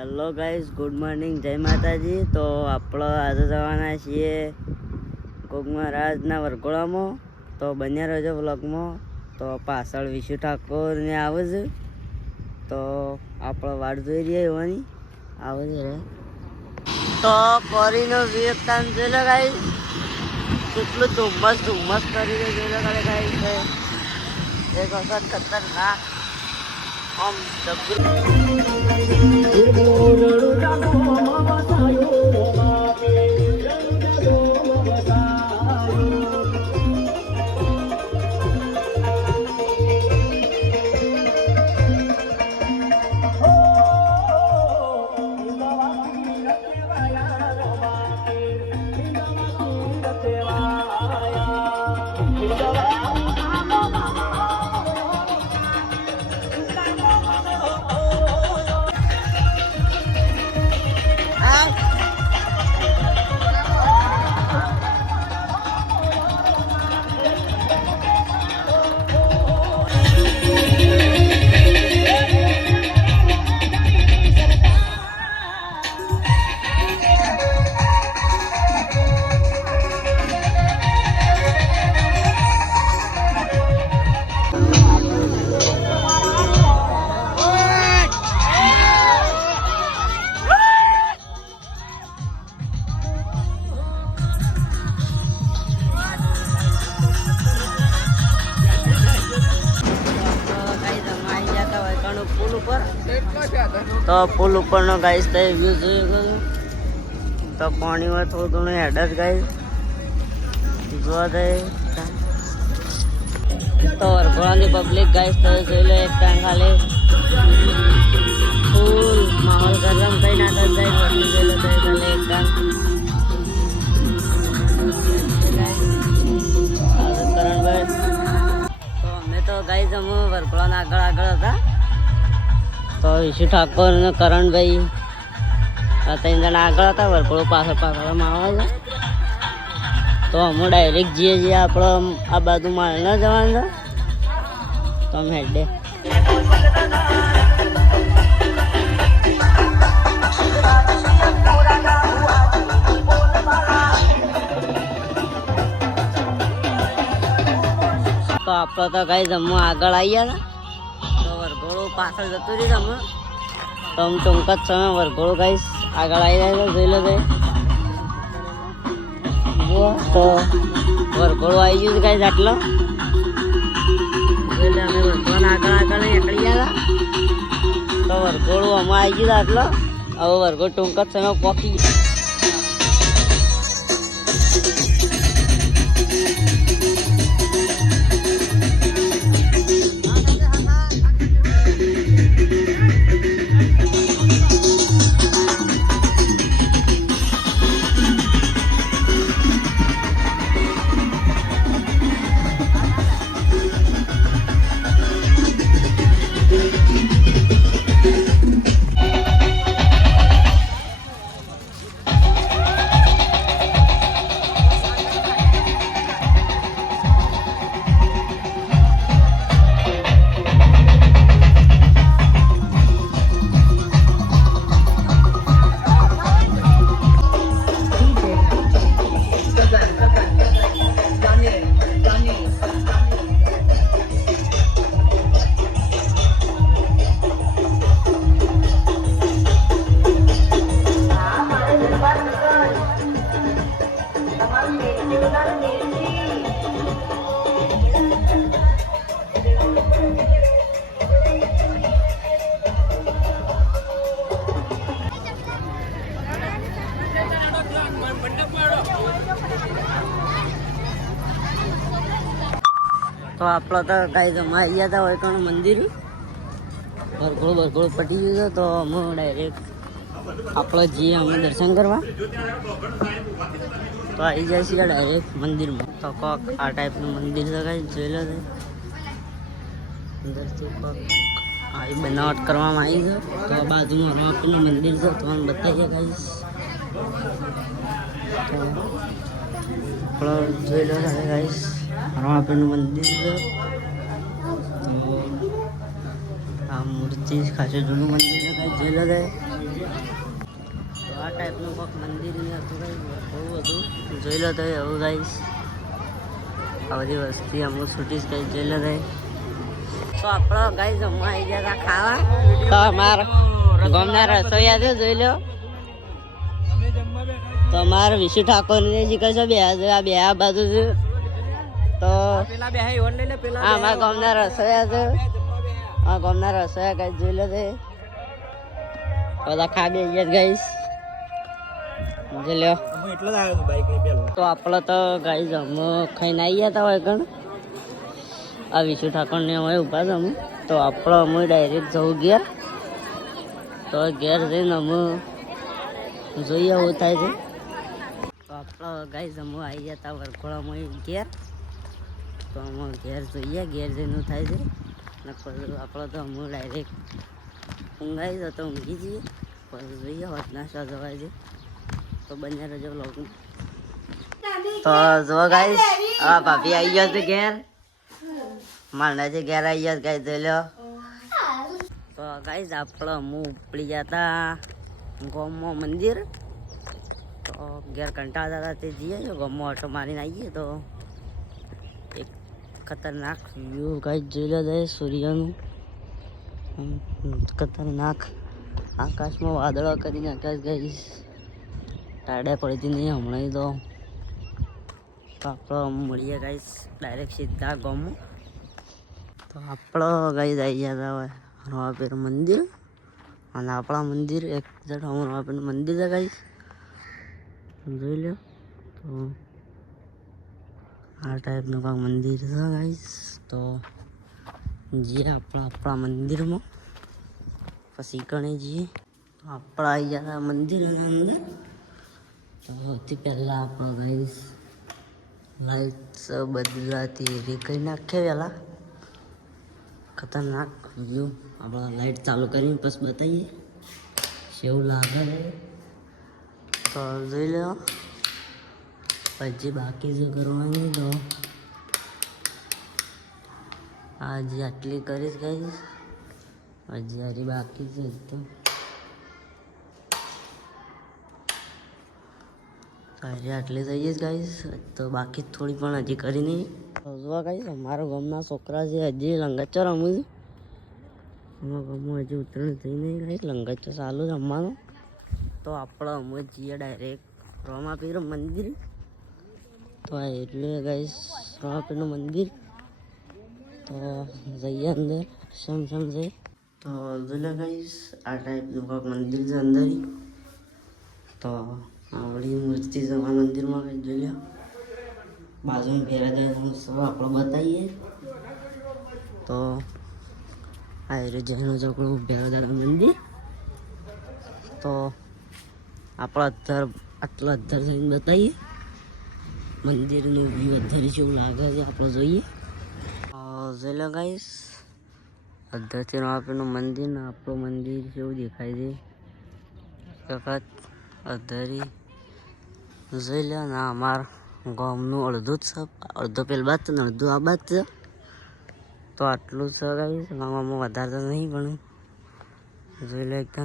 Hello guys, good morning, જય માતાજી. તો આપણે આજે જવાના છીએ કોકમાં રાજના વરઘોડામાં. તો બન્યા રહેજો વ્લોગમાં. તો પાછળ વિશુ ઠાકોરને આવે છે, તો આપણે વાટ જોઈ રહીએ એવાની આવે છે રે. તો કોરીનો વિવેકતાન જોઈ લો ગાઈઝ, કેટલું ધુમ્મસ કરી દે જોઈ લો ખાલી ગાઈઝ. એક વખત ખતરનાક આમ જબરું. તો પુલ ઉપરનો ગાઈસ તો વ્યૂ જોઈ ગયો. તો પાણીમાં થોડું ઘણું હેડર ગાઈસ જોવા જાય. તો વરઘોડાની પબ્લિક ગાઈસ તો જોઈ લો, એક ટાંગ ખાલી ફૂલ માહોલ ગરમ થઈ નાખે જાય. વરઘોડું જોઈ લો તો ખાલી એક ટાંગ કરણભાઈ. તો અમે તો ગાઈસ અમે વરઘોડાના આગળ હતા. તો વિશુ ઠાકોર અને કરણભાઈ આ 3 જણા આગળ હતા. વરઘોડો પાછળમાં આવે છે. તો અમે ડાયરેક્ટ જઈએ આપણે આ બાજુ માલ ન જવાનું છે. તો અમે હેડે તો આપણે તો કઈ જમવા આગળ આવી ગયા હતા. વરઘોડો પાછળ જતું રહ્યું અમે. તો આમ ટૂંક જ સમય વરઘોડો ગાઈસ આગળ આવી જાય છે, જોઈ લો ગાઈસ. તો વરઘોડો આવી ગયું છે ગાઈસ આટલો. એટલે અમે વરઘોડાના આગળ નીકળી ગયા હતા. તો વરઘોડો અમે આવી ગયું આટલો. હવે વરઘોડો ટૂંક જ સમય પહોંચી ગયો. તો આપણે તો કાંઈ જમા ગયા હતા વૈકણ મંદિર. વરઘોડો પટી ગયું છે. તો અમે ડાયરેક્ટ આપણે જઈએ અમે દર્શન કરવા. તો આવી જાય છે ડાયરેક્ટ મંદિરમાં. તો કોક આ ટાઈપનું મંદિર છે કાંઈ જોઈ લો. અંદરથી કોક આવી બનાવટ કરવામાં આવી છે. તો બાજુમાં રામપીરનું મંદિર છે, તમને બતાવીએ કાંઈ. તો આપણે જોઈ લો ગાઈસ, રામાપીરનું મંદિર છે. તો આ મૂર્તિ ખાસું જૂનું મંદિર છે, કાંઈ જોઈ લો. આ ટાઈપનું કોઈક મંદિર હતું ગાઈસ, બહુ હતું. જોઈ લો તો એવું ગાઈસ, આ બધી વસ્તી અમુક છૂટીશ કઈ જોઈ લો તો. તો આપણો ગાઈસ જમવા આવી ગયા હતા ખાવા. તો અમારા ગામના રસોઈયા છે જોઈ લો. તો અમારે વિશુ ઠાકોર ને જે કશો બે આ બાજુ છે. તો અમારા ગામના રસોઈયા છે. આ ગામના રસોઈયા કઈ જોઈ લો તે બધા ખા બે ગાઈસ જોઈ લો. તો આપણે તો ગાઈસ અમે ખાઈને આવી ગયા હતા હોય કણ. આ વિશુ ઠાકોર ને અમે ઉભા છે અમે. તો આપણે અમે ડાયરેક્ટ જવું ઘેર. તો ઘેર જઈને અમે જોઈએ એવું થાય છે. તો આપણે ગાઈસ અમે આવી ગયા હતા વરઘોડામાં ઘેર. તો અમે ઘેર જોઈએ ઘેર જઈને થાય છે. આપણે તો અમે ડાયરેક્ટ ઊંઘાઈ જતો ઊંઘી જઈએ. પછી જોઈએ હોત નાસ્તા જવાય છે. તો બંને રજો લોકો. તો જો ગાઈસ આ ભાભી આવી ગયા છે ઘેર. મારના છે ઘેર આવી ગયા ગાઈસ જોઈ લો. તો ગાઈસ આપણે હું ઉપડી ગયા હતા ગામમાં મંદિર. તો ઘેર કંટાળતા હતા તે જઈએ છો ગામમાં ઓટો મારીને આવીએ. તો એક ખતરનાક વ્યૂ ગાઈસ જોઈ લો જાય સૂર્યનું. ખતરનાક આકાશમાં વાદળો કરીને આકાશ ગાઈસ ટાડે પડતી નહીં હમણાં. તો આપણે મળીએ ગાઈસ ડાયરેક્ટ સીધા ગામમાં. તો આપણો ગાઈસ આવી ગયા હતા રવાપીર મંદિર. અને આપણા મંદિર એક્ઝેક્ટ રવાપીરનું મંદિર છે ગાઈસ જોઈ લો. તો આ ટાઈપનું કાંક મંદિર છે ગાઈસ. તો જઈએ આપણા મંદિરમાં પછી કણે જઈએ. તો આપણે આવી ગયા હતા મંદિરના અંદર. તો સૌથી પહેલાં આપણો ગાઈસ લાઇટ્સ બદલાતી એવી કરી નાખીએ પહેલાં. ખતરનાક વ્યૂ આપણે લાઇટ ચાલુ કરીને પછી બતાવીએ કેવું લાગે છે. તો જોઈ લો પછી બાકી જે કરવાની. તો આજે આટલી કરીશ ગાઈસ, હજી હારી બાકી છે એકદમ. હજી આટલી થઈ જઈશ ગાઈસ. તો બાકી થોડી પણ હજી કરી નહીં. જોવા ગાઈસ અમારા ગામના છોકરા છે હજી લંગચ્ચો રમું છું. અમારા ગામમાં હજી ઉતરણ થઈ નહીં ગાઈસ, લંગચ્ચો ચાલુ રમવાનો. તો આપણે અમે જઈએ ડાયરેક્ટ રવાપીર મંદિર. તો એટલે ગાઈસ રવાપીરનું મંદિર. તો જઈએ અંદર સમ છે. તો જોઈ ગાઈસ આ ટાઈપનું કોઈક મંદિર છે અંદર. તો આવડી મૂર્તિ છે અમારા મંદિરમાં કંઈ જોઈ લો. બાજુમાં ફેરા જાય સૌ આપણે બતાવીએ. તો આ જૈનો ચોકડું ભેરાદારા મંદિર. તો આપણે આટલા અધર થઈને બતાવીએ મંદિરનું વ્યૂ અધર જેવું લાગે છે આપણે જોઈએ. જોઈ લો ગાઈસ અધરથી આપણું મંદિર ને આપણું મંદિર જેવું દેખાય છે. વખત અધરી જોઈ લો ને અમારા ગામનું અડધું જ છે. અડધો પેલ બાદ છે ને અડધું આ બાદ છે. તો આટલું છે ગાઈસ. આમાં વધારે તો નહીં પણ જોઈ લો એકદમ